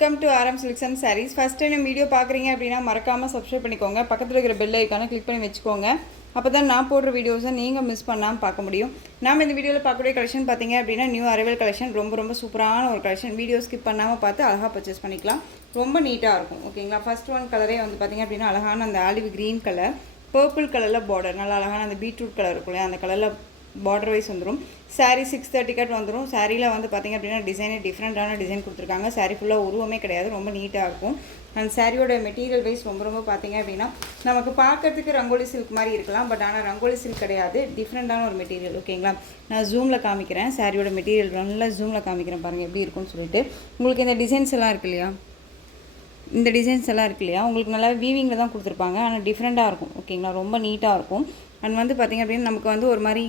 Welcome to RM Silks and Sarees. First time video பார்க்குறீங்க அப்படின்னா மறக்காமல் சப்ஸ்கிரைப் பண்ணிக்கோங்க. பக்கத்தில் இருக்கிற பெல் ஐக்கானை கிளிக் பண்ணி வச்சுக்கோங்க. அப்போ தான் நான் போடுற வீடியோஸை நீங்கள் மிஸ் பண்ணாமல் பார்க்க முடியும். நாம் இந்த வீடியோவில் பார்க்கக்கூடிய கலெக்ஷன் பார்த்தீங்க அப்படின்னா நியூ அரைவல் கலெக்ஷன். ரொம்ப சூப்பரான ஒரு கலெக்ஷன். வீடியோ ஸ்கிப் பண்ணாமல் பார்த்து அழகாக பர்ச்சேஸ் பண்ணிக்கலாம். ரொம்ப நீட்டாக இருக்கும். ஓகேங்களா. ஃபர்ஸ்ட் ஒன் கலரே வந்து பார்த்திங்க அப்படின்னா அழகான அந்த ஆலிவ் க்ரீன் கலர், பர்பிள் கலரில் பார்டர், நல்லா அழகான அந்த பீட்ரூட் கலர் இருக்கும் இல்லையா, அந்த கலரில் பார்டர் வைஸ் வந்துடும். சாரீ 630 கட் வந்துடும். சாரியில் வந்து பார்த்திங்க அப்படின்னா டிசைனே டிஃப்ரெண்ட்டான டிசைன் கொடுத்துருக்காங்க. சாரீ ஃபுல்லாக உருவமே கிடையாது, ரொம்ப நீட்டாக இருக்கும். அந்த சாரியோட மெட்டீரியல் வைஸ் ரொம்ப பார்த்திங்க அப்படின்னா நமக்கு பார்க்கறதுக்கு ரங்கோலி சில்க் மாதிரி இருக்கலாம், பட் ஆனால் ரங்கோலி சில்க் கிடையாது, டிஃப்ரெண்ட்டான ஒரு மெட்டீரியல். ஓகேங்களா. நான் ஜூமில் காமிக்கிறேன், சாரியோட மெட்டீரியல் நல்லா ஜூமில் காமிக்கிறேன் பாருங்கள் எப்படி இருக்கும்னு சொல்லிட்டு. உங்களுக்கு இந்த டிசைன்ஸ் எல்லாம் இருக்கு இல்லையா, இந்த டிசைன்ஸ் எல்லாம் இருக்கு இல்லையா, உங்களுக்கு நல்லா வீவிங்கில் தான் கொடுத்துருப்பாங்க, ஆனால் டிஃப்ரெண்ட்டாக இருக்கும். ஓகேங்களா. ரொம்ப நீட்டாக இருக்கும். அண்ட் வந்து பார்த்திங்க அப்படின்னா நமக்கு வந்து ஒரு மாதிரி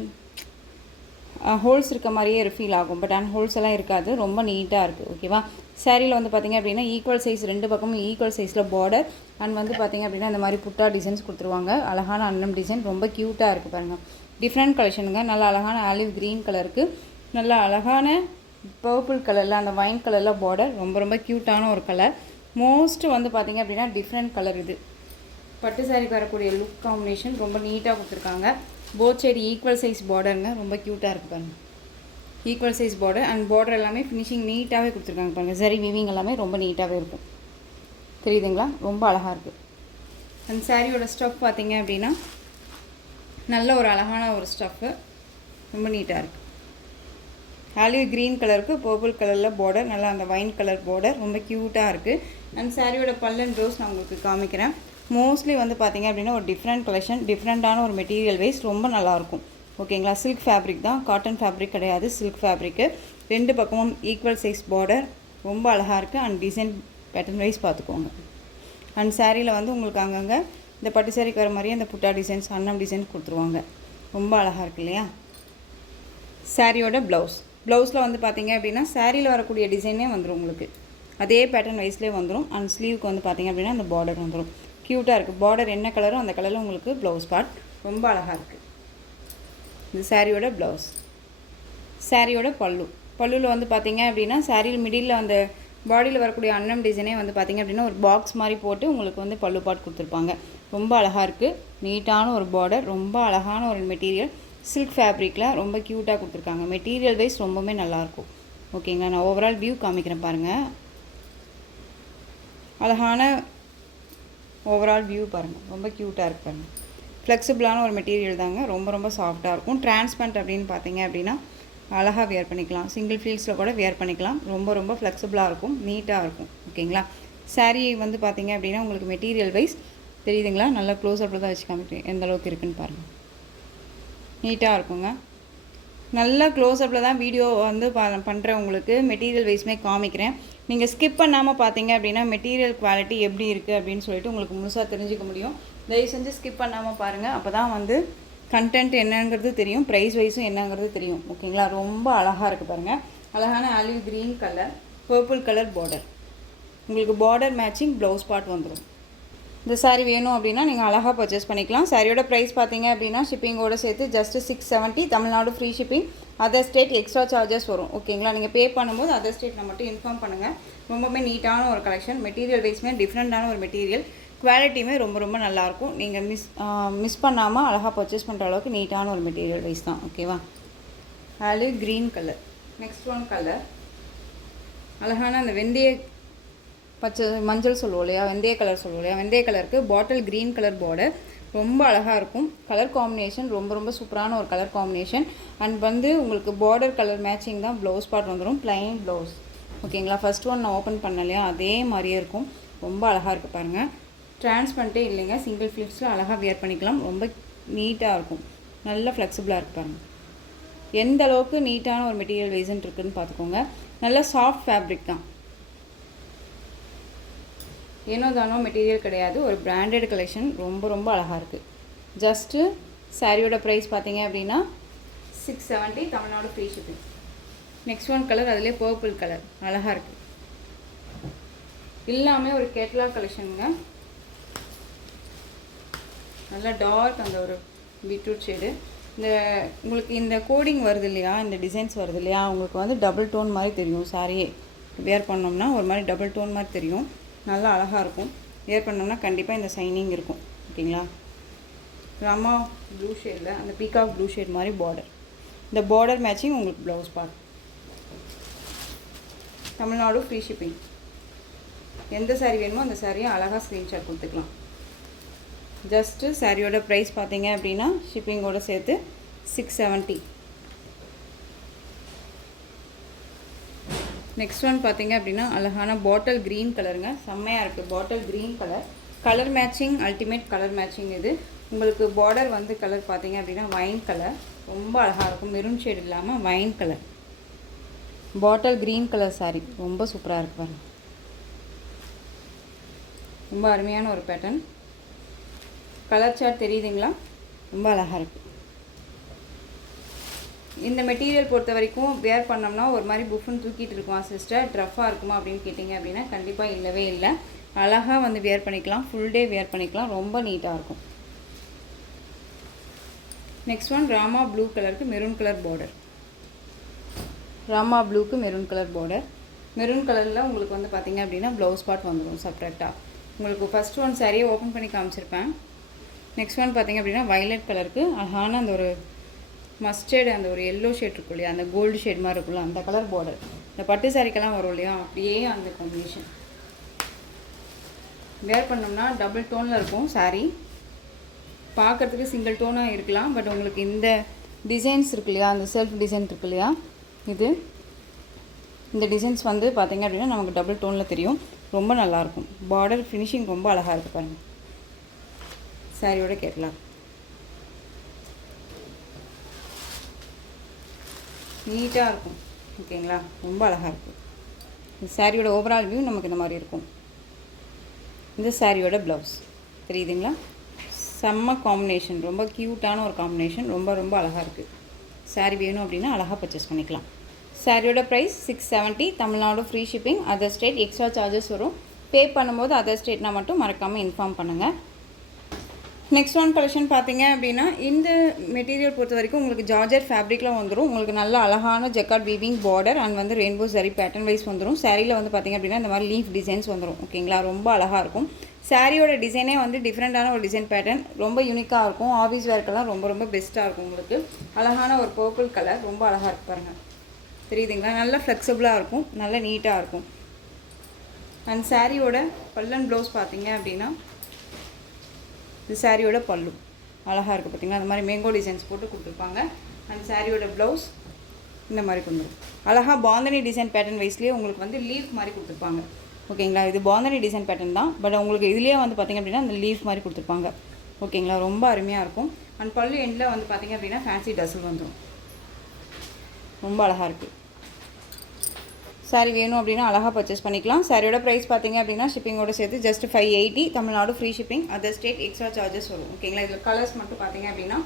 ஹோல்ஸ் இருக்க மாதிரியே ஒரு ஃபீல் ஆகும், பட் ஆனால் ஹோல்ஸ் எல்லாம் இருக்காது, ரொம்ப நீட்டாக இருக்குது. ஓகேவா. சாரியில் வந்து பார்த்திங்க அப்படின்னா ஈக்குவல் சைஸ், ரெண்டு பக்கமும் ஈக்குவல் சைஸில் பார்டர். அண்ட் வந்து பார்த்திங்க அப்படின்னா இந்த மாதிரி புட்டா டிசைன்ஸ் கொடுத்துருவாங்க. அழகான அன்னம் டிசைன், ரொம்ப க்யூட்டாக இருக்குது பாருங்கள். டிஃப்ரெண்ட் கலெக்ஷனுங்க. நல்லா அழகான ஆலிவ் க்ரீன் கலருக்கு, நல்லா அழகான பர்பிள் கலரில் அந்த வைன் கலரில் பார்டர், ரொம்ப க்யூட்டான ஒரு கலர். மோஸ்ட் வந்து பார்த்திங்க அப்படின்னா டிஃப்ரெண்ட் கலர். இது பட்டு சாரிக்கு வரக்கூடிய லுக் காம்பினேஷன் ரொம்ப நீட்டாக கொடுத்துருக்காங்க. போத் சைடு ஈக்குவல் சைஸ் பார்டருங்க, ரொம்ப க்யூட்டாக இருக்குது பாருங்கள். Equal size border and border எல்லாமே ஃபினிஷிங் நீட்டாகவே கொடுத்துருக்காங்க பாருங்கள். சரி வீவிங் எல்லாமே ரொம்ப நீட்டாகவே இருக்கும், தெரியுதுங்களா. ரொம்ப அழகாக இருக்குது. அந்த சாரியோட ஸ்டஃப் பார்த்திங்க அப்படின்னா நல்ல ஒரு அழகான ஒரு ஸ்டஃப்பு, ரொம்ப நீட்டாக இருக்குது. ஆலிவ் க்ரீன் கலருக்கு பர்பிள் கலரில் பார்டர், நல்லா அந்த வைன் கலர் பார்டர், ரொம்ப க்யூட்டாக இருக்குது. அண்ட் சாரியோட பல்லன் ப்ளவுஸ் நான் உங்களுக்கு காமிக்கிறேன். மோஸ்ட்லி வந்து பார்த்திங்க அப்படின்னா ஒரு டிஃப்ரெண்ட் கலெக்ஷன், டிஃப்ரெண்ட்டான ஒரு மெட்டீரியல் வைஸ் ரொம்ப நல்லாயிருக்கும். ஓகேங்களா. சில்க் ஃபேப்ரிக் தான், காட்டன் ஃபேப்ரிக் கிடையாது, சில்க் ஃபேப்ரிக்கு. ரெண்டு பக்கமும் ஈக்குவல் சைஸ் பார்டர், ரொம்ப அழகாக இருக்குது. அண்ட் டிசைன் பேட்டர்ன் வைஸ் பார்த்துக்கோங்க. அண்ட் சாரியில் வந்து உங்களுக்கு அங்கங்கே இந்த பட்டு சாரிக்கு வர மாதிரியே அந்த புட்டா டிசைன்ஸ், அன்னம் டிசைன்ஸ் கொடுத்துருவாங்க. ரொம்ப அழகாக இருக்குது இல்லையா. சாரியோட ப்ளவுஸில் வந்து பார்த்திங்க அப்படின்னா சாரியில் வரக்கூடிய டிசைனே வந்துடும் உங்களுக்கு, அதே பேட்டர்ன் வைஸ்லேயே வந்துடும். அண்ட் ஸ்லீவுக்கு வந்து பார்த்திங்க அப்படின்னா அந்த பார்டர் வந்துடும். க்யூட்டாக இருக்குது. பார்டர் என்ன கலரோ அந்த கலரில் உங்களுக்கு ப்ளவுஸ் பார்ட் ரொம்ப அழகாக இருக்குது. இது சாரியோட ப்ளவுஸ். சாரியோட பல்லுவில் வந்து பார்த்திங்க அப்படின்னா சாரியில் மிடில் அந்த பாடியில் வரக்கூடிய அன்னம் டிசைனே வந்து பார்த்திங்க அப்படின்னா ஒரு பாக்ஸ் மாதிரி போட்டு உங்களுக்கு வந்து பல்லு பார்ட் கொடுத்துருப்பாங்க. ரொம்ப அழகாக இருக்குது. நீட்டான ஒரு பார்டர், ரொம்ப அழகான ஒரு மெட்டீரியல். சில்க் ஃபேப்ரிக்கில் ரொம்ப க்யூட்டாக கொடுத்துருக்காங்க. மெட்டீரியல் வைஸ் ரொம்பவே நல்லாயிருக்கும். ஓகேங்களா. நான் ஓவரால் வியூ காமிக்கிறேன் பாருங்கள். அழகான ஓவரால் வியூ பாருங்கள், ரொம்ப க்யூட்டாக இருக்குது பாருங்கள். ஃப்ளெக்சிபிளான ஒரு மெட்டீரியல் தாங்க, ரொம்ப சாஃப்டாக இருக்கும். டிரான்ஸ்பரண்ட் அப்படின்னு பார்த்தீங்க அப்படின்னா அழகாக வியர் பண்ணிக்கலாம், சிங்கிள் ஃபீல்ஸில் கூட வியர் பண்ணிக்கலாம். ரொம்ப ஃப்ளெக்சிபிளாக இருக்கும், நீட்டாக இருக்கும். ஓகேங்களா. சாரீ வந்து பார்த்திங்க அப்படின்னா உங்களுக்கு மெட்டீரியல் வைஸ் தெரியுதுங்களா, நல்லா க்ளோஸ்அப்பில் தான் வச்சு காமிக்கிறேன் எந்த அளவுக்கு இருக்குதுன்னு பாருங்கள். நீட்டாக இருக்குங்க. நல்லா க்ளோஸ்அப்பில் தான் வீடியோ வந்து பண்ணுறேன், உங்களுக்கு மெட்டீரியல் வைஸ்மே காமிக்கிறேன். நீங்கள் ஸ்கிப் பண்ணாமல் பார்த்தீங்க அப்படின்னா மெட்டீரியல் குவாலிட்டி எப்படி இருக்குது அப்படின்னு சொல்லிட்டு உங்களுக்கு முழுசாக தெரிஞ்சுக்க முடியும். தயவு செஞ்சு ஸ்கிப் பண்ணாமல் பாருங்கள், அப்போ தான் வந்து கண்டென்ட் என்னங்கிறது தெரியும், ப்ரைஸ் வைஸும் என்னங்கிறது தெரியும். ஓகேங்களா. ரொம்ப அழகாக இருக்குது பாருங்கள். அழகான olive green colour, purple colour border, உங்களுக்கு பார்டர் மேட்சிங் ப்ளவுஸ் பார்ட் வந்துடும். இந்த சாரீ வேணும் அப்படின்னா நீங்கள் அழகாக பர்ச்சேஸ் பண்ணிக்கலாம். சாரியோட ப்ரைஸ் பார்த்தீங்க அப்படின்னா ஷிப்பிங்கோடு சேர்த்து just 670. Tamil Nadu free shipping, other state extra charges வரும். ஓகேங்களா. நீங்கள் பே பண்ணும்போது அதர் ஸ்டேட்டில் மட்டும் இன்ஃபார்ம் பண்ணுங்கள். ரொம்பவே நீட்டான ஒரு கலெக்ஷன். மெட்டீரியல் வைஸ்மே டிஃப்ரெண்ட்டான ஒரு மெட்டீரியல், குவாலிட்டியுமே ரொம்ப நல்லாயிருக்கும். நீங்கள் மிஸ் பண்ணாமல் அழகாக பர்ச்சேஸ் பண்ணுற அளவுக்கு நீட்டான ஒரு மெட்டீரியல் வைஸ் தான். ஓகேவா. Olive green colour. Next one colour அழகான அந்த வெந்தய பச்சை மஞ்சள் சொல்லுவோம் இல்லையா, வெந்தய கலர் சொல்லுவோம் இல்லையா, வெந்தய கலருக்கு பாட்டில் க்ரீன் கலர் பார்டர், ரொம்ப அழகாக இருக்கும். கலர் காம்பினேஷன் ரொம்ப சூப்பரான ஒரு கலர் காம்பினேஷன். அண்ட் வந்து உங்களுக்கு பார்டர் கலர் மேட்சிங் தான் ப்ளவுஸ் பார்ட் வந்துடும், ப்ளைன் ப்ளவுஸ். ஓகேங்களா. ஃபஸ்ட் ஒன் நான் ஓப்பன் பண்ண இல்லையா, அதே மாதிரியே இருக்கும். ரொம்ப அழகாக இருக்குது பாருங்கள். டிரான்ஸ்பரண்ட்டே இல்லைங்க, சிங்கிள் ஃபிளிப்ஸில் அழகாக வியர் பண்ணிக்கலாம். ரொம்ப நீட்டாக இருக்கும், நல்ல ஃப்ளெக்சிபிளாக இருக்குது பாருங்கள். எந்த அளவுக்கு நீட்டான ஒரு மெட்டீரியல் வைஸ்ன்னு இருக்குதுன்னு பார்த்துக்கோங்க. நல்ல சாஃப்ட் ஃபேப்ரிக் தான், ஏனோ தானோ மெட்டீரியல் கிடையாது, ஒரு பிராண்டட் கலெக்ஷன். ரொம்ப அழகாக இருக்குது. ஜஸ்ட்டு சாரியோட ப்ரைஸ் பார்த்தீங்க அப்படின்னா 670, Tamil Nadu free shipping. Next one colour, அதிலே பர்பிள் கலர் அழகாக இருக்குது. எல்லாமே ஒரு கேட்லாக் கலெக்ஷனுங்க. நல்லா டார்க் அந்த ஒரு பீட்ரூட் ஷேடு. இந்த உங்களுக்கு இந்த கோடிங் வருது இல்லையா, இந்த டிசைன்ஸ் வருது இல்லையா, உங்களுக்கு வந்து டபுள் டோன் மாதிரி தெரியும் சாரியே. வேர் பண்ணோம்னா ஒரு மாதிரி டபுள் டோன் மாதிரி தெரியும், நல்லா அழகாக இருக்கும். வேர் பண்ணோம்னா கண்டிப்பாக இந்த ஷைனிங் இருக்கும். ஓகேங்களா? ராமா ப்ளூ ஷேடில் அந்த பீகாக் ப்ளூ ஷேட் மாதிரி பார்டர். இந்த பார்டர் மேட்சிங் உங்களுக்கு blouse part. Tamil Nadu free shipping. எந்த சாரீ வேணுமோ அந்த சாரியை அழகாக ஸ்க்ரீன்ஷாட் கொடுத்துக்கலாம். ஜஸ்ட்டு சாரியோட ப்ரைஸ் பார்த்தீங்க அப்படின்னா ஷிப்பிங்கோடு சேர்த்து 670. நெக்ஸ்ட் ஒன் பார்த்தீங்க அப்படின்னா அழகான பாட்டில் க்ரீன் கலருங்க, செம்மையாக இருக்குது. பாட்டில் green colour, colour matching, ultimate colour matching. இது உங்களுக்கு பார்டர் வந்து கலர் பார்த்தீங்க அப்படின்னா வைன் கலர், ரொம்ப அழகாக இருக்கும். மெரூன் ஷேட் இல்லாமல் wine colour, bottle green colour sari, ரொம்ப சூப்பராக இருக்கு பாருங்கள். ரொம்ப அருமையான ஒரு பேட்டர்ன். கலர் சார்ட் தெரியுதுங்களா? ரொம்ப அழகாக இருக்குது. இந்த மெட்டீரியல் பொறுத்த வரைக்கும் வேர் பண்ணோம்னா ஒரு மாதிரி புஃப்னு தூக்கிட்டு இருக்குமா சிஸ்டர், ட்ரஃபாக இருக்குமா அப்படின்னு கேட்டிங்க அப்படின்னா கண்டிப்பாக இல்லவே இல்லை. அழகாக வந்து வேர் பண்ணிக்கலாம், ஃபுல் டே வேர் பண்ணிக்கலாம், ரொம்ப நீட்டாக இருக்கும். நெக்ஸ்ட் ஒன் ராமா ப்ளூ கலருக்கு மெரூன் கலர் பார்டர். ராமா ப்ளூக்கு மெரூன் கலர் பார்டர். மெரூன் கலரில் உங்களுக்கு வந்து பார்த்திங்க அப்படின்னா ப்ளவுஸ் பார்ட் வந்துடும் செப்ரேட்டாக. உங்களுக்கு ஃபஸ்ட் ஒன் சாரியை ஓப்பன் பண்ணி காமிச்சிருப்பேன். நெக்ஸ்ட் ஒன் பார்த்திங்க அப்படின்னா வைலட் கலருக்கு அழகான அந்த ஒரு மஸ்டர்டு, அந்த ஒரு எல்லோ ஷேட் இருக்கும் இல்லையா, அந்த கோல்டு ஷேட் மாதிரி இருக்குல்ல, அந்த கலர் பார்டர். இந்த பட்டு சாரிக்கெல்லாம் வரும் இல்லையா, அப்படியே அந்த காம்பினேஷன். வேர் பண்ணோம்னா டபுள் டோனில் இருக்கும் சாரீ. பார்க்குறதுக்கு சிங்கிள் டோனாக இருக்கலாம், பட் உங்களுக்கு இந்த டிசைன்ஸ் இருக்கு இல்லையா, அந்த செல்ஃப் டிசைன் இருக்கு இல்லையா, இந்த டிசைன்ஸ் வந்து பார்த்திங்க அப்படின்னா நமக்கு டபுள் டோனில் தெரியும், ரொம்ப நல்லாயிருக்கும். பார்டர் ஃபினிஷிங் ரொம்ப அழகாக இருக்குது பாருங்கள். சாரியோட கேட்கலாம், நீட்டாக இருக்கும். ஓகேங்களா? ரொம்ப அழகாக இருக்குது. இந்த சாரியோட ஓவரால் வியூ நமக்கு இந்த மாதிரி இருக்கும். இந்த சாரியோட ப்ளவுஸ் தெரியுதுங்களா? செம்ம காம்பினேஷன், ரொம்ப க்யூட்டான ஒரு காம்பினேஷன், ரொம்ப ரொம்ப அழகாக இருக்குது. சாரீ வேணும் அப்படின்னா அழகாக பர்ச்சேஸ் பண்ணிக்கலாம். சாரியோட price 670. Tamil Nadu free shipping. Other state extra charges வரும். பே பண்ணும்போது அதர் ஸ்டேட்னால் மட்டும் மறக்காமல் இன்ஃபார்ம் பண்ணுங்கள். நெக்ஸ்ட் ஒன் கலெக்ஷன் பார்த்தீங்க அப்படின்னா இந்த மெட்டீரியல் பொறுத்த வரைக்கும் உங்களுக்கு ஜார்ஜர் ஃபேப்ரிக்கில் வந்துடும். உங்களுக்கு நல்ல அழகான ஜக்கார்ட் வீவிங் பார்டர் அண்ட் வந்து ரெயின்போ சரி பேட்டர்ன் வைஸ் வந்துடும். சாரியில் வந்து பார்த்திங்க அப்படின்னா இந்த மாதிரி லீஃப் டிசைன்ஸ் வந்துடும். ஓகேங்களா? ரொம்ப அழகாக இருக்கும். சாரியோட டிசைனே வந்து டிஃப்ரெண்ட்டான ஒரு டிசைன் பேட்டர்ன், ரொம்ப யூனிக்காக இருக்கும். ஆஃபீஸ் வேர்க்கெல்லாம் ரொம்ப ரொம்ப பெஸ்ட்டாக இருக்கும். உங்களுக்கு அழகான ஒரு பர்பிள் கலர், ரொம்ப அழகாக இருக்கு பாருங்கள். தெரியுதுங்களா? நல்லா ஃப்ளெக்சிபிளாக இருக்கும், நல்லா நீட்டாக இருக்கும். அண்ட் சாரியோட பல்லன் ப்ளவுஸ் பார்த்தீங்க அப்படின்னா இது சாரியோட பல்லு அழகாக இருக்குது பார்த்திங்கன்னா, அந்த மாதிரி மேங்கோ டிசைன்ஸ் போட்டு கொடுத்துருப்பாங்க. அண்ட் சாரியோட ப்ளவுஸ் இந்த மாதிரி வந்துடும். அழகாக பாந்தனி டிசைன் பேட்டர்ன் வைஸ்லேயே உங்களுக்கு வந்து லீஃப் மாதிரி கொடுத்துருப்பாங்க. ஓகேங்களா? இது பாந்தனி டிசைன் பேட்டர்ன் தான், பட் உங்களுக்கு இதுலேயே வந்து பார்த்திங்க அப்படின்னா அந்த லீஃப் மாதிரி கொடுத்துருப்பாங்க. ஓகேங்களா? ரொம்ப அருமையாக இருக்கும். அண்ட் பல்லு எண்டில் வந்து பார்த்திங்க அப்படின்னா ஃபேன்சி டசல் வந்துடும். ரொம்ப அழகாக இருக்குது. சாரீ வேணும் அப்படின்னா அழகாக பர்ச்சேஸ் பண்ணிக்கலாம். சாரியோட ப்ரைஸ் பார்த்தீங்க அப்படின்னா ஷிப்பிங்கோட சேர்த்து just 580. Tamil Nadu free shipping. Other state extra charges வரும். ஓகேங்களா? இதில் கலர்ஸ் மட்டும் பார்த்தீங்க அப்படின்னா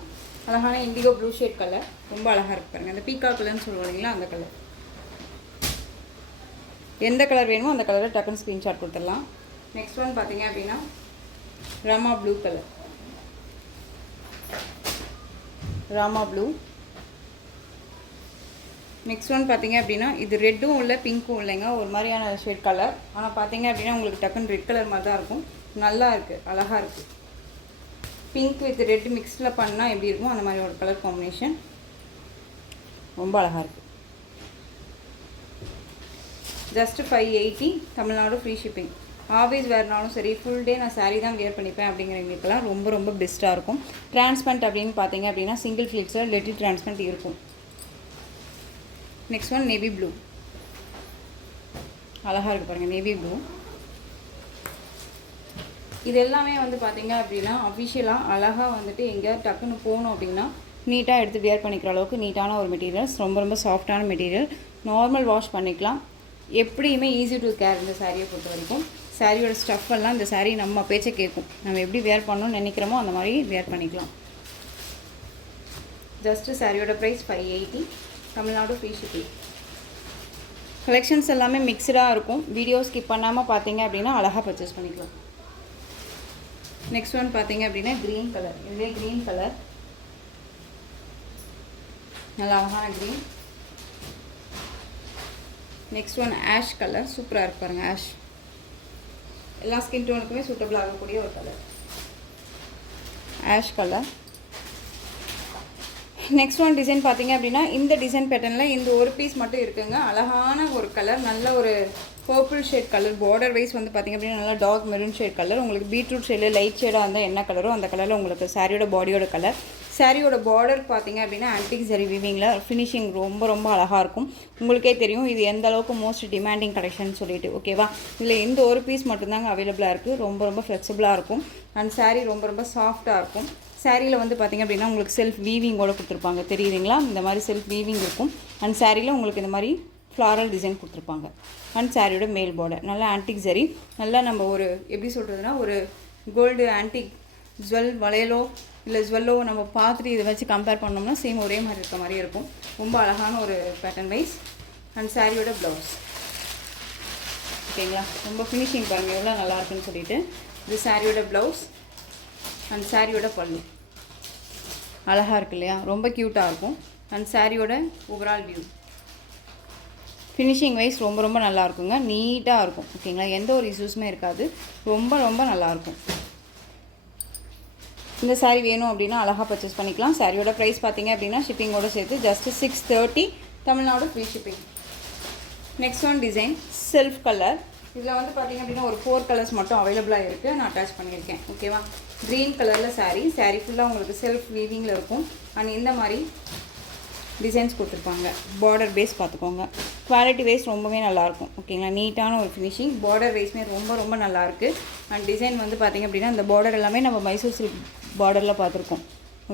அழகான இண்டிகோ ப்ளூ ஷேட் கலர், ரொம்ப அழகாக இருக்கு பாருங்கள். அந்த பீக்கா கலர்னு சொல்லுவோம் இல்லைங்களா, அந்த கலர். எந்த கலர் வேணுமோ அந்த கலரை டக்குன்னு ஸ்க்ரீன்ஷாட் கொடுத்துடலாம். நெக்ஸ்ட் ஒன் பார்த்தீங்க அப்படின்னா Rama blue colour. Rama blue. Next one பார்த்தீங்க அப்படின்னா இது ரெட்டும் இல்லை பிங்க்கும் இல்லைங்க, ஒரு மாதிரியான ஷேட் கலர். ஆனால் பார்த்தீங்க அப்படின்னா உங்களுக்கு டக்குன்னு ரெட் கலர் மாதிரி தான் இருக்கும். நல்லா இருக்குது, அழகாக இருக்குது. பிங்க் வித் ரெட் மிக்ஸில் பண்ணால் எப்படி இருக்கும் அந்த மாதிரி ஒரு கலர் காம்பினேஷன், ரொம்ப அழகாக இருக்குது. Just 580. Tamil Nadu free shipping. Office வேறுனாலும் சரி, ஃபுல் டே நான் சாரீ தான் வேர் பண்ணிப்பேன் அப்படிங்கிறவங்களுக்கெல்லாம் ரொம்ப ரொம்ப பெஸ்ட்டாக இருக்கும். டிரான்ஸ்பரண்ட் அப்படின்னு பார்த்தீங்க அப்படின்னா சிங்கிள் ஃபிளிட்ஸில் லெட்டில் டிரான்ஸ்பரண்ட் இருக்கும். Next one navy blue. அழகாக இருக்குது பாருங்கள், நேவி ப்ளூ. இது எல்லாமே வந்து பார்த்திங்க அப்படின்னா அஃபிஷியலாக அழகாக வந்துட்டு எங்கே டக்குன்னு போகணும் அப்படின்னா நீட்டாக எடுத்து வேர் பண்ணிக்கிற அளவுக்கு நீட்டான ஒரு மெட்டீரியல்ஸ், ரொம்ப ரொம்ப சாஃப்டான மெட்டீரியல். நார்மல் வாஷ் பண்ணிக்கலாம், எப்படியுமே ஈஸி டு கேர் இந்த சாரியை பொறுத்த வரைக்கும். சாரியோட ஸ்டஃப் எல்லாம் இந்த சாரீ நம்ம பேச்சை கேட்கும். நம்ம எப்படி வேர் பண்ணணும்னு நினைக்கிறோமோ அந்த மாதிரி வேர் பண்ணிக்கலாம். ஜஸ்ட்டு சாரியோட price 580. Tamil Nadu free shipping. Collections எல்லாமே மிக்சடாக இருக்கும். வீடியோ ஸ்கிப் பண்ணாமல் பார்த்தீங்க அப்படின்னா அழகாக பர்ச்சேஸ் பண்ணிக்கலாம். நெக்ஸ்ட் ஒன் பார்த்தீங்க அப்படின்னா க்ரீன் கலர். இதுவே க்ரீன் கலர், நல்லா அழகான green. Next one ash colour, சூப்பராக இருக்கு பாருங்கள். ஆஷ் எல்லா ஸ்கின் டோனுக்குமே சூட்டபிள் ஆகக்கூடிய ஒரு colour, ash colour. Next one design பார்த்தீங்க அப்படின்னா இந்த டிசைன் பேட்டர்னில் இந்த ஒரு பீஸ் மட்டும் இருக்குங்க. அழகான ஒரு கலர், நல்ல ஒரு purple shade colour. Border wise வந்து பார்த்திங்க அப்படின்னா நல்லா டார்க் மெரூன் ஷேட் கலர். உங்களுக்கு பீட்ரூட் ஷேடு லைட் ஷேடாக இருந்தால் என்ன கலரோ அந்த கலரில் உங்களுக்கு சாரியோட பாடியோட கலர். சாரியோட பார்டர் பார்த்தீங்க அப்படின்னா ஆன்டிக் ஜரி வீவிங்கில் ஃபினிஷிங் ரொம்ப ரொம்ப அழகாக இருக்கும். உங்களுக்கே தெரியும் இது எந்த அளவுக்கு மோஸ்ட் டிமாண்டிங் கலெக்ஷன் சொல்லிட்டு, ஓகேவா. இதில் இந்த ஒரு பீஸ் மட்டும்தாங்க அவைலபிளாக இருக்குது. ரொம்ப ரொம்ப ஃப்ளெக்சிபிளாக இருக்கும் அண்ட் சாரீ ரொம்ப ரொம்ப சாஃப்டாக இருக்கும். சாரியில் வந்து பார்த்திங்க அப்படின்னா உங்களுக்கு செல்ஃப் வீவிங்கோட கொடுத்துருப்பாங்க, தெரியுதுங்களா. இந்த மாதிரி செல்ஃப் வீவிங் இருக்கும் அண்ட் சாரியில் உங்களுக்கு இந்த மாதிரி ஃப்ளாரல் டிசைன் கொடுத்துருப்பாங்க. அண்ட் சாரியோட மேல் பார்டர் நல்லா ஆன்டிக் ஜரி, நல்லா நம்ம ஒரு எப்படி சொல்கிறதுனா ஒரு கோல்டு ஆன்டிக் ஜுவல் வளையலோ இல்லை ஜுவல்லோ நம்ம பார்த்துட்டு இதை வச்சு கம்பேர் பண்ணோம்னா சேம் ஒரே மாதிரி இருக்க மாதிரி இருக்கும். ரொம்ப அழகான ஒரு பேட்டர்ன் வைஸ். அண்ட் சாரியோட ப்ளவுஸ், ஓகேங்களா. ரொம்ப ஃபினிஷிங் பாருங்கள் எவ்வளோ நல்லா இருக்குன்னு சொல்லிட்டு. இது சாரியோட ப்ளவுஸ் அண்ட் சாரியோட பல்லு அழகாக இருக்கு இல்லையா, ரொம்ப க்யூட்டாக இருக்கும். அண்ட் சாரியோட ஓவரால் வியூ ஃபினிஷிங் வைஸ் ரொம்ப ரொம்ப நல்லா இருக்குங்க, நீட்டாக இருக்கும், ஓகேங்களா. எந்த ஒரு இஷ்யூஸுமே இருக்காது, ரொம்ப ரொம்ப நல்லாயிருக்கும். இந்த சாரீ வேணும் அப்படின்னா அழகாக பர்ச்சேஸ் பண்ணிக்கலாம். சாரியோட ப்ரைஸ் பார்த்தீங்க அப்படின்னா ஷிப்பிங்கோடு சேர்த்து just 630, Tamil Nadu free shipping. Next one design self colour. இதில் வந்து பார்த்திங்க அப்படின்னா ஒரு 4 கலர்ஸ் மட்டும் அவைலபிளாக இருக்குது, நான் அட்டாச் பண்ணியிருக்கேன், ஓகேவா. க்ரீன் கலரில் சாரீ ஃபுல்லாக உங்களுக்கு செல்ஃப் வீவிங்கில் இருக்கும் அண்ட் இந்த மாதிரி டிசைன்ஸ் கொடுத்துருப்பாங்க. பார்டர் பேஸ் பார்த்துக்கோங்க, குவாலிட்டி வைஸ் ரொம்பவே நல்லாயிருக்கும், ஓகேங்களா. நீட்டான ஒரு ஃபினிஷிங், பார்டர் வைஸ்மே ரொம்ப ரொம்ப நல்லாயிருக்கு. அண்ட் டிசைன் வந்து பார்த்திங்க அப்படின்னா இந்த பார்டர் எல்லாமே நம்ம மைசூர் சில்க் பார்டரில் பார்த்துருக்கோம்,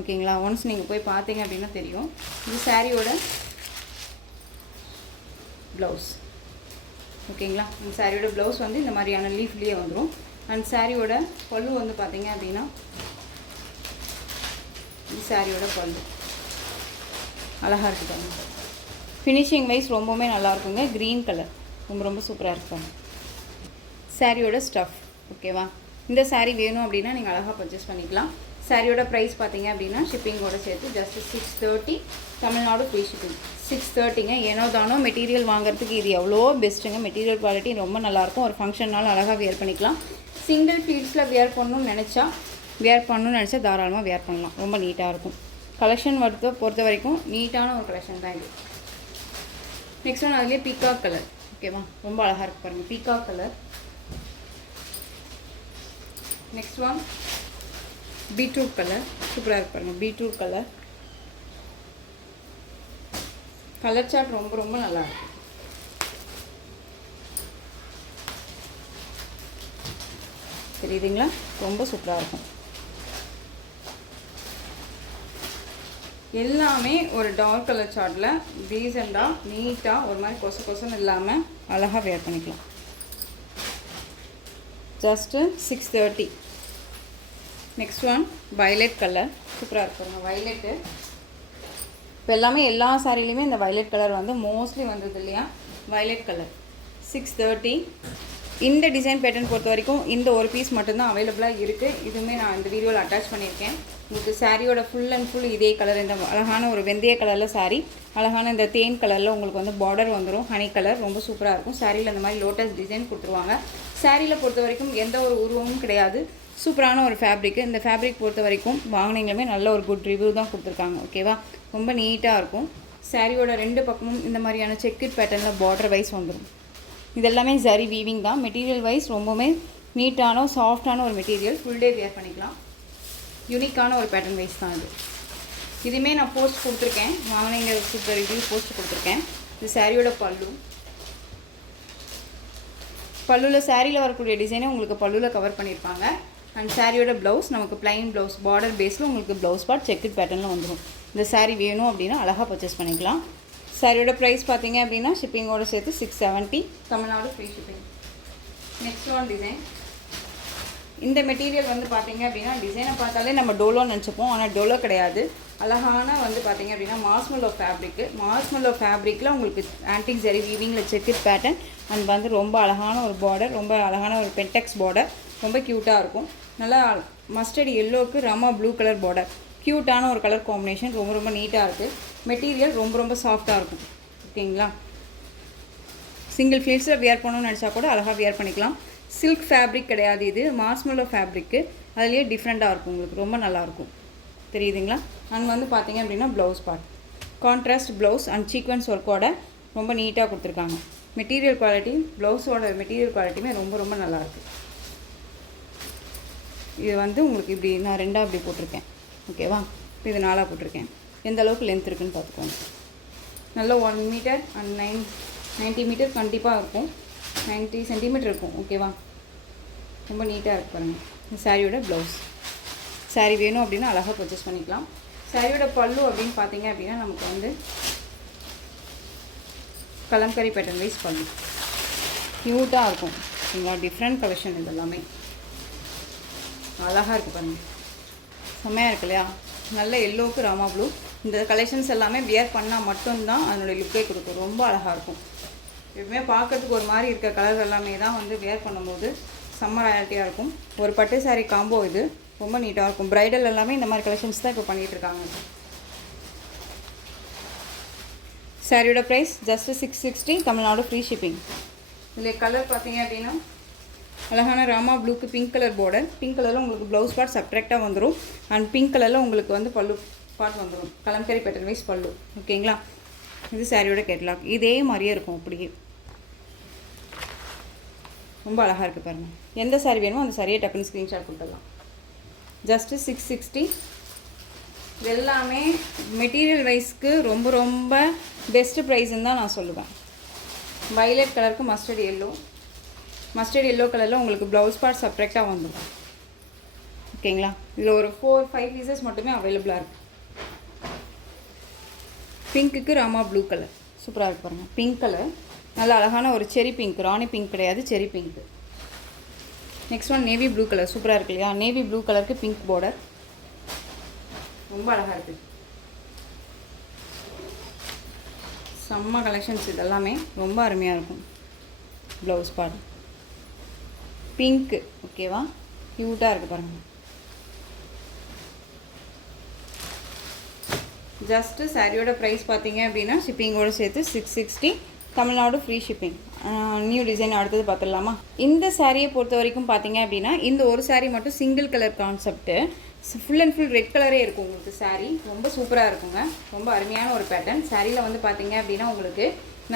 ஓகேங்களா. ஒன்ஸ் நீங்கள் போய் பார்த்தீங்க அப்படின்னா தெரியும். இது சாரியோட ப்ளவுஸ், ஓகேங்களா. இந்த சாரியோட ப்ளவுஸ் வந்து இந்த மாதிரியான லீஃப்லேயே வந்துடும். அண்ட் சாரியோட பல்லு வந்து பார்த்திங்க அப்படின்னா இது சாரியோட பல்லு அழகாக இருக்குதாங்க. ஃபினிஷிங் வைஸ் ரொம்பவுமே நல்லாயிருக்குங்க. க்ரீன் கலர் ரொம்ப ரொம்ப சூப்பராக இருக்காங்க. சாரியோட ஸ்டஃப், ஓகேவா. இந்த சாரீ வேணும் அப்படின்னா நீங்கள் அழகாக பர்ச்சேஸ் பண்ணிக்கலாம். சாரியோட ப்ரைஸ் பார்த்தீங்க அப்படின்னா ஷிப்பிங்கோடு சேர்த்து ஜஸ்ட் 630, தமிழ்நாடு ஃப்ரீ ஷிப்பிங். 630ங்க. ஏனோ தானோ மெட்டீரியல் வாங்குறதுக்கு இது எவ்வளோ பெஸ்ட்டுங்க. மெட்டீரியல் குவாலிட்டி ரொம்ப நல்லாயிருக்கும். ஒரு ஃபங்க்ஷன்னாலும் அழகாக வியர் பண்ணிக்கலாம். சிங்கிள் பீஸில் வியர் பண்ணணும்னு நினச்சா தாராளமாக வியர் பண்ணலாம், ரொம்ப நீட்டாக இருக்கும். கலெக்ஷன் பொறுத்த வரைக்கும் நீட்டான ஒரு கலெக்ஷன் தான் இது. நெக்ஸ்ட் ஒன் அதுலேயே பீகாக் கலர், ஓகேவா. ரொம்ப அழகாக இருக்குது பாருங்கள், peacock colour. Next one beetroot colour, சூப்பராக இருக்கு பாருங்கள், பீட்ரூட் கலர். கலர் சார்ட் ரொம்ப ரொம்ப நல்லா இருக்கு. தெரியுதுங்களா, ரொம்ப சூப்பராக இருக்கும். எல்லாமே ஒரு டார்க் கலர் சார்ட்டில் டீசெண்டாக நீட்டாக ஒரு மாதிரி கொசன்னு இல்லாமல் அழகாக வேர் பண்ணிக்கலாம். Just 630. Next one violet colour, சூப்பராக இருக்குங்க வயலட்டு. இப்போ எல்லாமே எல்லா சாரிலையுமே இந்த வயலட் கலர் வந்து மோஸ்ட்லி வந்தது இல்லையா, வயலட் கலர். 630. இந்த டிசைன் பேட்டர்ன் பொறுத்த வரைக்கும் இந்த ஒரு பீஸ் மட்டும்தான் அவைலபிளாக இருக்குது. இதுவுமே நான் இந்த வீடியோவில் அட்டாச் பண்ணியிருக்கேன். உங்களுக்கு சாரியோட ஃபுல் அண்ட் ஃபுல் இதே கலர், இந்த அழகான ஒரு வெந்தய கலரில் சாரீ, அழகான இந்த தேன் கலரில் உங்களுக்கு வந்து பார்டர் வந்துடும், ஹனி கலர், ரொம்ப சூப்பராக இருக்கும். சாரியில் இந்த மாதிரி லோட்டஸ் டிசைன் கொடுத்துருவாங்க. சாரியில் பொறுத்த வரைக்கும் எந்த ஒரு உருவமும் கிடையாது, சூப்பரான ஒரு ஃபேப்ரிக்கு. இந்த ஃபேப்ரிக் பொறுத்த வரைக்கும் வாங்கினீங்களுமே நல்ல ஒரு குட் ரிவ்யூ தான் கொடுத்துருக்காங்க, ஓகேவா. ரொம்ப நீட்டாக இருக்கும். சாரியோட 2 பக்கமும் இந்த மாதிரியான செக்குட் பேட்டர்னில் பார்டர் வைஸ் வந்துடும். இதெல்லாமே ஜரி வீவிங் தான். மெட்டீரியல் வைஸ் ரொம்பவுமே நீட்டான சாஃப்டான ஒரு மெட்டீரியல், ஃபுல் டே வியர் பண்ணிக்கலாம். யூனிக்கான ஒரு பேட்டர்ன் வைஸ் தான் இது. இதுவுமே நான் போஸ்ட் கொடுத்துருக்கேன், வாங்கினீங்க சூப்பர் ரிவ்யூ போஸ்ட் கொடுத்துருக்கேன். இது சாரியோட பல்லுவில் சாரியில் வரக்கூடிய டிசைனை உங்களுக்கு பல்லுவில் கவர் பண்ணியிருப்பாங்க. அண்ட் சாரியோட ப்ளவுஸ் நமக்கு ப்ளைன் ப்ளவுஸ், பார்டர் பேஸில் உங்களுக்கு ப்ளவுஸ் பார்ட் செக்குட் பேட்டர்னில் வந்துடும். இந்த சாரீ வேணும் அப்படின்னா அழகாக பர்ச்சேஸ் பண்ணிக்கலாம். சாரியோட ப்ரைஸ் பார்த்தீங்க அப்படின்னா ஷிப்பிங்கோடு சேர்த்து 670, Tamil Nadu free shipping. Next one design. இந்த மெட்டீரியல் வந்து பார்த்தீங்க அப்படின்னா டிசைனை பார்த்தாலே நம்ம டோலோ நினச்சிப்போம், ஆனால் டோலோ கிடையாது. அழகான வந்து பார்த்தீங்க அப்படின்னா மாஸ்மெல்லோ ஃபேப்ரிக்கு. மாஸ்மெல்லோ ஃபேப்ரிக்கில் உங்களுக்கு ஆன்டிக் ஜரி வீவிங்கில் செக்குட் பேட்டர்ன் அண்ட் வந்து ரொம்ப அழகான ஒரு பார்டர், ரொம்ப அழகான ஒரு பென்டெக்ஸ் பார்டர், ரொம்ப க்யூட்டாக இருக்கும். நல்லா மஸ்டர்ட் எல்லோவுக்கு ரமா ப்ளூ கலர் பார்டர், க்யூட்டான ஒரு கலர் காம்பினேஷன், ரொம்ப ரொம்ப நீட்டாக இருக்குது. மெட்டீரியல் ரொம்ப ரொம்ப சாஃப்டாக இருக்கும், ஓகேங்களா. சிங்கிள் ஃப்ளீட்ஸில் வியர் பண்ணணும்னு நினச்சா கூட அழகாக வியர் பண்ணிக்கலாம். சில்க் ஃபேப்ரிக் கிடையாது, இது மார்ஷ்மெல்லோ ஃபேப்ரிக்கு. அதுலேயே டிஃப்ரெண்ட்டாக இருக்கும், உங்களுக்கு ரொம்ப நல்லாயிருக்கும். தெரியுதுங்களா? அங்கே வந்து பார்த்தீங்க அப்படின்னா blouse part contrast blouse and sequence ஒர்க்கோட ரொம்ப நீட்டாக கொடுத்துருக்காங்க. மெட்டீரியல் குவாலிட்டி, ப்ளவுஸோட மெட்டீரியல் குவாலிட்டியுமே ரொம்ப ரொம்ப நல்லாயிருக்கு. இது வந்து உங்களுக்கு இப்படி நான் 2ஆக இப்படி போட்டிருக்கேன், ஓகேவா? இது 4ஆக போட்டிருக்கேன். எந்த அளவுக்கு லென்த் இருக்குதுன்னு பார்த்துக்கோங்க. நல்ல 1 மீட்டர் அண்ட் 90 மீட்டர் கண்டிப்பாக இருக்கும், 90 சென்டிமீட்டர் இருக்கும், ஓகேவா? ரொம்ப நீட்டாக இருக்கு பாருங்கள். இந்த சாரியோட ப்ளவுஸ். சாரீ வேணும் அப்படின்னா அழகாக பர்ச்சேஸ் பண்ணிக்கலாம். சாரியோட பல்லு அப்படின்னு பார்த்தீங்க அப்படின்னா நமக்கு வந்து கலம்கரி பேட்டர்ன் வைஸ் பல்லு க்யூட்டாக இருக்கும், சரிங்களா? டிஃப்ரெண்ட் கலெக்ஷன் இதெல்லாமே அழகாக இருக்குது பாருங்கள், செம்மையாக இருக்கு இல்லையா? நல்ல எல்லோவுக்கு ராமா ப்ளூ. இந்த கலெக்ஷன்ஸ் எல்லாமே வியர் பண்ணால் மட்டும்தான் அதனுடைய லுக்கே கொடுக்கும், ரொம்ப அழகாக இருக்கும். எப்பவுமே பார்க்குறதுக்கு ஒரு மாதிரி இருக்க கலர் எல்லாமே தான் வந்து வியர் பண்ணும்போது செம்ம ராயல்ட்டியாக இருக்கும். ஒரு பட்டு சாரீ காம்போ இது ரொம்ப நீட்டாக இருக்கும். ப்ரைடல் எல்லாமே இந்த மாதிரி கலெக்ஷன்ஸ் தான் இப்போ பண்ணிகிட்ருக்காங்க. சாரியோட price just 660, Tamil Nadu free shipping. இதில் கலர் பார்த்தீங்க அப்படின்னா அழகான ராமா ப்ளூக்கு பிங்க் கலர் பார்டர். பிங்க் கலரில் உங்களுக்கு ப்ளவுஸ் பார்ட் சப்ட்ராக்டாக வந்துடும் அண்ட் பிங்க் கலரில் உங்களுக்கு வந்து பல்லு பார்ட் வந்துடும், கலம்கரி பேட்டர்ன் வைஸ் பல்லு, ஓகேங்களா? இது சாரியோட கேட்லாக். இதே மாதிரியே இருக்கும், அப்படியே ரொம்ப அழகாக இருக்குது பாருங்கள். எந்த சாரி வேணுமோ அந்த சாரியை டக்குன்னு ஸ்க்ரீன்ஷாட் கொடுத்துடலாம். ஜஸ்ட்டு 660. இது எல்லாமே மெட்டீரியல் வைஸ்க்கு ரொம்ப ரொம்ப பெஸ்ட்டு ப்ரைஸுன்னு தான் நான் சொல்லுவேன். வைலட் கலருக்கு மஸ்டர்ட் எல்லோ கலரில் உங்களுக்கு ப்ளவுஸ் பார்ட் சப்ட்ராக்டாக வந்துடும், ஓகேங்களா? இதில் ஒரு 4-5 பீசஸ் மட்டுமே அவைலபிளாக இருக்குது. பிங்க்குக்கு ராமா ப்ளூ கலர் சூப்பராக இருக்கு பாருங்கள். பிங்க் கலர் நல்ல அழகான ஒரு செரி பிங்க், ராணி பிங்க் கிடையாது, செரி pink. Next one navy blue colour சூப்பராக இருக்கு இல்லையா? நேவி ப்ளூ கலருக்கு பிங்க் பார்டர் ரொம்ப அழகாக இருக்குது. செம்ம கலெக்ஷன்ஸ் இதெல்லாமே ரொம்ப அருமையாக இருக்கும். ப்ளவுஸ் பார்ட் பிங்க்கு, ஓகேவா? க்யூட்டாக இருக்குது பாருங்கள். ஜஸ்ட்டு சாரியோட ப்ரைஸ் பார்த்தீங்க அப்படின்னா ஷிப்பிங்கோடு சேர்த்து 660, Tamil Nadu free shipping. New design அடுத்தது பார்த்துடலாமா? இந்த சாரியை பொறுத்த வரைக்கும் பார்த்தீங்க அப்படின்னா இந்த ஒரு சாரீ மட்டும் single colour concept, full and full red கலரே இருக்கும் உங்களுக்கு. சாரீ ரொம்ப சூப்பராக இருக்குங்க, ரொம்ப அருமையான ஒரு பேட்டர்ன். சாரியில் வந்து பார்த்தீங்க அப்படின்னா உங்களுக்கு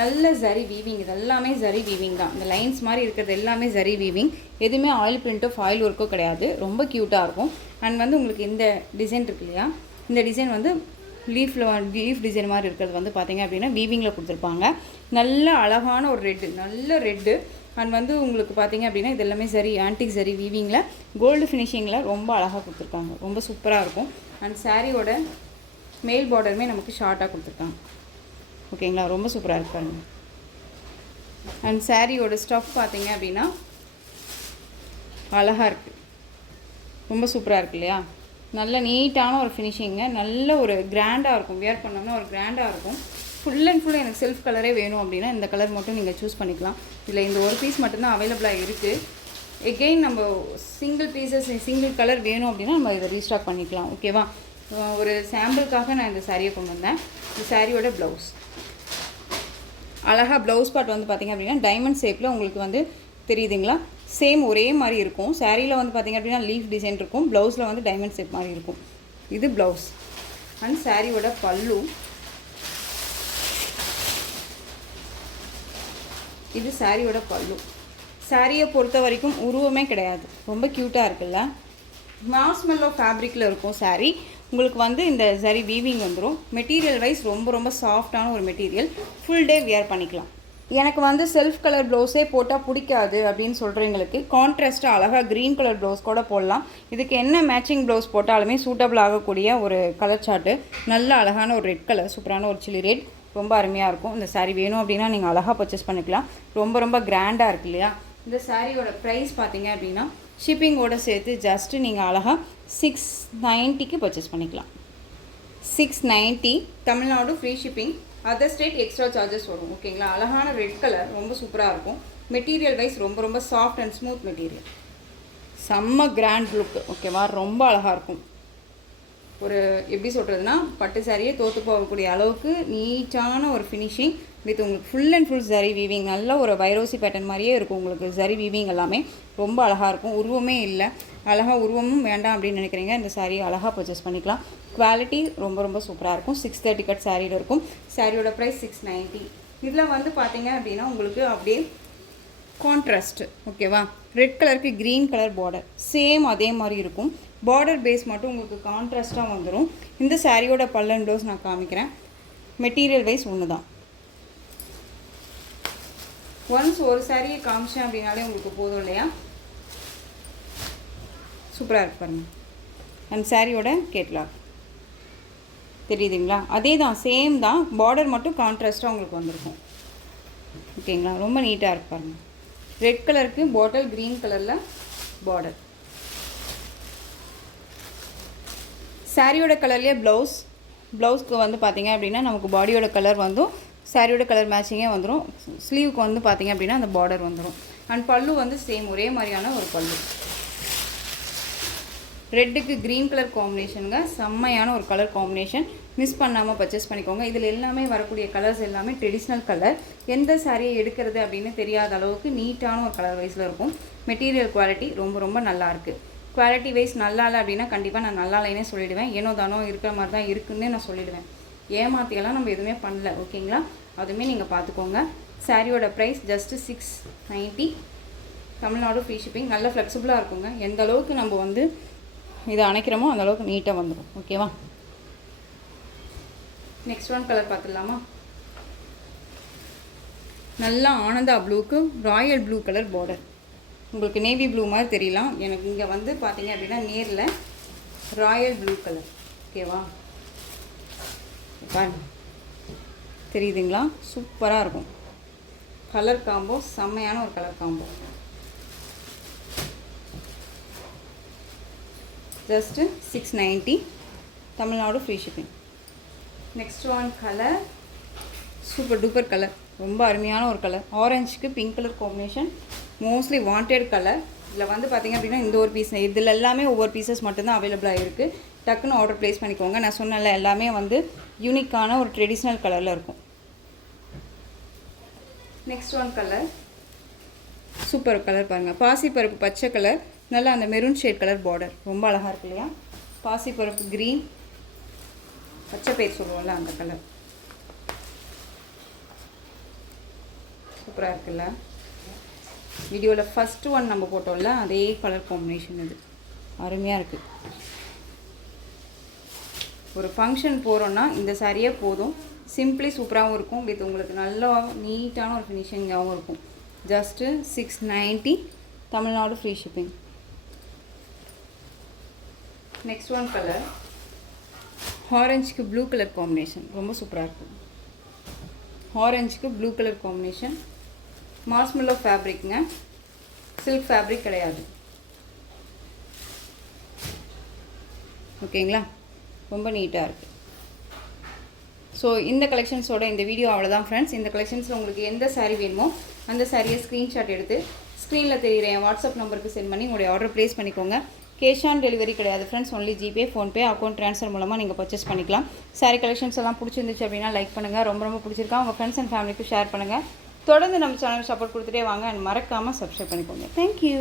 நல்ல ஜரி வீவிங், இது எல்லாமே ஜரி வீவிங் தான். இந்த லைன்ஸ் மாதிரி இருக்கிறது எல்லாமே ஜரி வீவிங், எதுவுமே ஆயில் பிரிண்ட்டோ ஃபாயில் ஒர்க்கோ கிடையாது. ரொம்ப க்யூட்டாக இருக்கும். அண்ட் வந்து உங்களுக்கு இந்த டிசைன் இருக்கு இல்லையா, இந்த டிசைன் வந்து லீஃப் டிசைன் மாதிரி இருக்கிறது வந்து பார்த்திங்க அப்படின்னா வீவிங்கில் கொடுத்துருப்பாங்க. நல்ல அழகான ஒரு ரெட்டு, நல்ல ரெட்டு. அண்ட் வந்து உங்களுக்கு பார்த்திங்க அப்படின்னா இது எல்லாமே சரி ஆன்டிக் சரி வீவிங்கில் கோல்டு ஃபினிஷிங்கில் ரொம்ப அழகாக கொடுத்துருக்காங்க, ரொம்ப சூப்பராக இருக்கும். அண்ட் சாரியோட மேல் பார்டருமே நமக்கு ஷார்ட்டாக கொடுத்துருக்காங்க, ஓகேங்களா? ரொம்ப சூப்பராக இருக்காங்க. அண்ட் சாரியோட ஸ்டஃப் பார்த்திங்க அப்படின்னா அழகாக இருக்குது, ரொம்ப சூப்பராக இருக்குது இல்லையா? நல்ல நீட்டான ஒரு ஃபினிஷிங்க, நல்ல ஒரு கிராண்டாக இருக்கும். வியர் பண்ணோம்னா ஒரு கிராண்டாக இருக்கும். ஃபுல் அண்ட் ஃபுல் எனக்கு செல்ஃப் கலரே வேணும் அப்படின்னா இந்த கலர் மட்டும் நீங்கள் சூஸ் பண்ணிக்கலாம். இதில் இந்த ஒரு பீஸ் மட்டும்தான் அவைலபிளாக இருக்குது. எகெயின் நம்ம சிங்கிள் கலர் வேணும் அப்படின்னா நம்ம இதை ரீஸ்டாக் பண்ணிக்கலாம், ஓகேவா? ஒரு சாம்பிளுக்காக நான் இந்த சாரியை கொண்டு வந்தேன். இந்த சாரியோட ப்ளவுஸ் அழகாக ப்ளவுஸ் பார்ட் வந்து பார்த்திங்க அப்படின்னா டைமண்ட் ஷேப்பில் உங்களுக்கு வந்து தெரியுதுங்களா? சேம் ஒரே மாதிரி இருக்கும். சாரியில் வந்து பார்த்திங்க அப்படின்னா லீஃப் டிசைன் இருக்கும், ப்ளவுஸில் வந்து டைமண்ட் ஷேப் மாதிரி இருக்கும். இது ப்ளவுஸ். அண்ட் சாரியோட பல்லு, இது சாரியோட பல்லு. சாரியை பொறுத்த வரைக்கும் உருவமே கிடையாது, ரொம்ப க்யூட்டாக இருக்குல்ல? மார்ஷ்மெல்லோ ஃபேப்ரிக்கில் இருக்கும் சாரீ. உங்களுக்கு வந்து இந்த சரி வீவிங் வந்துடும். மெட்டீரியல் வைஸ் ரொம்ப ரொம்ப சாஃப்டான ஒரு மெட்டீரியல், ஃபுல் டே வியர் பண்ணிக்கலாம். எனக்கு வந்து செல்ஃப் கலர் ப்ளவுஸே போட்டால் பிடிக்காது அப்படின்னு சொல்கிறவங்களுக்கு கான்ட்ராஸ்ட்டாக அழகாக க்ரீன் கலர் ப்ளவுஸ் கூட போடலாம். இதுக்கு என்ன மேட்சிங் ப்ளவுஸ் போட்டாலுமே சூட்டபிள் ஆகக்கூடிய ஒரு கலர் சார்ட்டு. நல்ல அழகான ஒரு ரெட் கலர், சூப்பரான ஒரு சில்லி ரெட், ரொம்ப அருமையாக இருக்கும். இந்த சாரீ வேணும் அப்படின்னா நீங்கள் அழகாக பர்ச்சேஸ் பண்ணிக்கலாம். ரொம்ப ரொம்ப கிராண்டாக இருக்குது இல்லையா? இந்த சாரியோட ப்ரைஸ் பார்த்தீங்க அப்படின்னா ஷிப்பிங்கோடு சேர்த்து ஜஸ்ட்டு நீங்கள் அழகாக 690க்கு பர்ச்சேஸ் பண்ணிக்கலாம். 690, Tamil Nadu free shipping. Other state extra charges வரும், ஓகேங்களா? அழகான ரெட் கலர், ரொம்ப சூப்பராக இருக்கும். மெட்டீரியல் வைஸ் ரொம்ப ரொம்ப சாஃப்ட் அண்ட் ஸ்மூத் மெட்டீரியல், செம்ம கிராண்ட் லுக், ஓகேவா? ரொம்ப அழகாக இருக்கும். ஒரு எப்படி சொல்கிறதுனா பட்டு சாரியே தோற்று போகக்கூடிய அளவுக்கு நீட்டான ஒரு ஃபினிஷிங் வித் உங்களுக்கு full and full zari weaving. நல்ல ஒரு வைரோசி பேட்டர்ன் மாதிரியே இருக்கும் உங்களுக்கு. ஜரி வீவிங் எல்லாமே ரொம்ப அழகாக இருக்கும். உருவமே இல்லை, அழகாக உருவமும் வேண்டாம் அப்படின்னு நினைக்கிறீங்க, இந்த சாரீ அழகாக பர்ச்சேஸ் பண்ணிக்கலாம். குவாலிட்டி ரொம்ப ரொம்ப சூப்பராக இருக்கும். 630 கட் சாரியில் இருக்கும். சாரியோட ப்ரைஸ் 690. இதில் வந்து பார்த்தீங்க அப்படின்னா உங்களுக்கு அப்படியே கான்ட்ராஸ்ட் ஓகேவா, ரெட் கலருக்கு க்ரீன் கலர் பார்டர் சேம் அதே மாதிரி இருக்கும். பார்டர் பேஸ் மட்டும் உங்களுக்கு கான்ட்ராஸ்ட்டாக வந்துடும். இந்த சாரியோட பல்லன் டோஸ் நான் காமிக்கிறேன். மெட்டீரியல் வைஸ் ஒன்று தான். ஒன்ஸ் ஒரு சாரியை காமிச்சேன் அப்படின்னாலே உங்களுக்கு போதும் இல்லையா. சூப்பராக இருக்கு பாருங்கள். அண்ட் சாரியோட கேட்லாக் தெரியுதுங்களா, அதே தான், சேம் தான், பார்டர் மட்டும் கான்ட்ராஸ்ட்டாக உங்களுக்கு வந்திருக்கும். ஓகேங்களா, ரொம்ப நீட்டாக இருக்கு பாருங்கள். ரெட் கலருக்கு பாட்டில் க்ரீன் கலரில் பார்டர். சாரியோட கலர்லேயே ப்ளவுஸ்க்கு வந்து பார்த்திங்க அப்படின்னா நமக்கு பாடியோட கலர் வந்தும் சாரியோட கலர் மேட்சிங்கே வந்துடும். ஸ்லீவுக்கு வந்து பார்த்திங்க அப்படின்னா அந்த பார்டர் வந்துடும். அண்ட் பல்லு வந்து சேம் ஒரே மாதிரியான ஒரு பல்லு. ரெட்டுக்கு க்ரீன் கலர் காம்பினேஷனுங்க, செம்மையான ஒரு கலர் காம்பினேஷன். மிஸ் பண்ணாமல் பர்ச்சேஸ் பண்ணிக்கோங்க. இதில் எல்லாமே வரக்கூடிய கலர்ஸ் எல்லாமே ட்ரெடிஷ்னல் கலர். எந்த சாரியை எடுக்கிறது அப்படின்னு தெரியாத அளவுக்கு நீட்டான ஒரு கலர் வைஸில் இருக்கும். மெட்டீரியல் குவாலிட்டி ரொம்ப ரொம்ப நல்லாயிருக்கு. குவாலிட்டி வைஸ் நல்லா இல்லை அப்படின்னா கண்டிப்பாக நான் நல்லா இல்லைன்னே சொல்லிவிடுவேன். ஏனோ தானோ இருக்கிற மாதிரி தான் இருக்குன்னு நான் சொல்லிவிடுவேன். ஏமாற்றியெல்லாம் நம்ம எதுவுமே பண்ணல, ஓகேங்களா. அதுவுமே நீங்கள் பார்த்துக்கோங்க. சாரியோட price just 690. Tamil Nadu free shipping. நல்ல ஃப்ளெக்சிபிளாக இருக்குங்க. எந்த அளவுக்கு நம்ம வந்து இதை அணைக்கிறோமோ அந்த அளவுக்கு நீட்டாக வந்துடும், ஓகேவா. நெக்ஸ்ட் ஒன் கலர் பார்த்துடலாமா. நல்லா ஆனந்தா ப்ளூக்கு ராயல் ப்ளூ கலர் பார்டர். உங்களுக்கு நேவி ப்ளூ மாதிரி தெரியலாம், எனக்கு இங்கே வந்து பார்த்தீங்க அப்படின்னா நேரில் ராயல் ப்ளூ கலர், ஓகேவா. பாருங்க தெரியுதுங்களா, சூப்பராக இருக்கும். கலர் காம்போ செம்மையான ஒரு colour combo. Just 690. Tamil Nadu free shipping. Next one colour super duper colour, ரொம்ப அருமையான ஒரு கலர். ஆரஞ்சுக்கு pink colour combination, mostly wanted colour. இதில் வந்து பார்த்திங்க அப்படின்னா இந்த ஒரு பீஸ், இதில் எல்லாமே ஒவ்வொரு பீசஸ் மட்டும்தான் அவைலபிளாக இருக்குது. டக்குன்னு ஆர்டர் ப்ளேஸ் பண்ணிக்கோங்க. நான் சொன்னல எல்லாமே வந்து யூனிக்கான ஒரு ட்ரெடிஷ்னல் கலரில் இருக்கும். Next one colour super colour பாருங்கள். பாசிப்பருப்பு பச்சை கலர், நல்லா அந்த மெரூன் ஷேட் கலர் பார்டர் ரொம்ப அழகாக இருக்கு இல்லையா. பாசிப்பருப்பு க்ரீன், பச்சை பயிர் சொல்லுவோம்ல அந்த கலர், சூப்பராக இருக்குல்ல. வீடியோவில் ஃபஸ்ட்டு ஒன் நம்ம போட்டோம்ல அதே கலர் காம்பினேஷன், இது அருமையாக இருக்குது. ஒரு ஃபங்க்ஷன் போகிறோன்னா இந்த சாரியே போதும். சிம்பிளி சூப்பராகவும் இருக்கும், வித் உங்களுக்கு நல்லா நீட்டான ஒரு ஃபினிஷிங்காகவும் இருக்கும். Just 690. Tamil Nadu free shipping. Next one colour ஆரஞ்சுக்கு ப்ளூ கலர் காம்பினேஷன், ரொம்ப சூப்பராக இருக்கும். ஆரஞ்சுக்கு ப்ளூ கலர் காம்பினேஷன். மார்ஷ்மெல்லோ ஃபேப்ரிக்ங்க, சில்க் ஃபேப்ரிக் கிடையாது, ஓகேங்களா. ரொம்ப நீட்டாக இருக்குது. ஸோ இந்த கலெக்ஷன்ஸோட இந்த வீடியோ அவ்வளோதான் ஃப்ரெண்ட்ஸ். இந்த கலெக்ஷன்ஸில் உங்களுக்கு எந்த சாரீ வேணுமோ அந்த சாரியை ஸ்க்ரீன்ஷாட் எடுத்து ஸ்க்ரீனில் தெரிகிற என் வாட்ஸ்அப் நம்பருக்கு சென்ட் பண்ணி உங்களுடைய ஆர்டர் ப்ளேஸ் பண்ணிக்கோங்க. கேஷ் ஆன் டெலிவரி கிடையாது friends, only GPay, PhonePe, account transfer மூலமாக நீங்கள் பர்ச்சேஸ் பண்ணிக்கலாம். சாரி கலெக்ஷன்ஸ் எல்லாம் பிடிச்சிருந்துச்சு அப்படின்னா லைக் பண்ணுங்கள். ரொம்ப ரொம்ப பிடிச்சிருக்கா உங்கள் ஃப்ரெண்ட்ஸ் அண்ட் ஃபேமிலிக்கு ஷேர் பண்ணுங்கள். தொடர்ந்து நம்ம சேனல் சப்போர்ட் கொடுத்துட்டே வாங்க. அண்ட் மறக்காமல் சப்ஸ்கிரைப் பண்ணிக்கோங்க. தேங்க்யூ.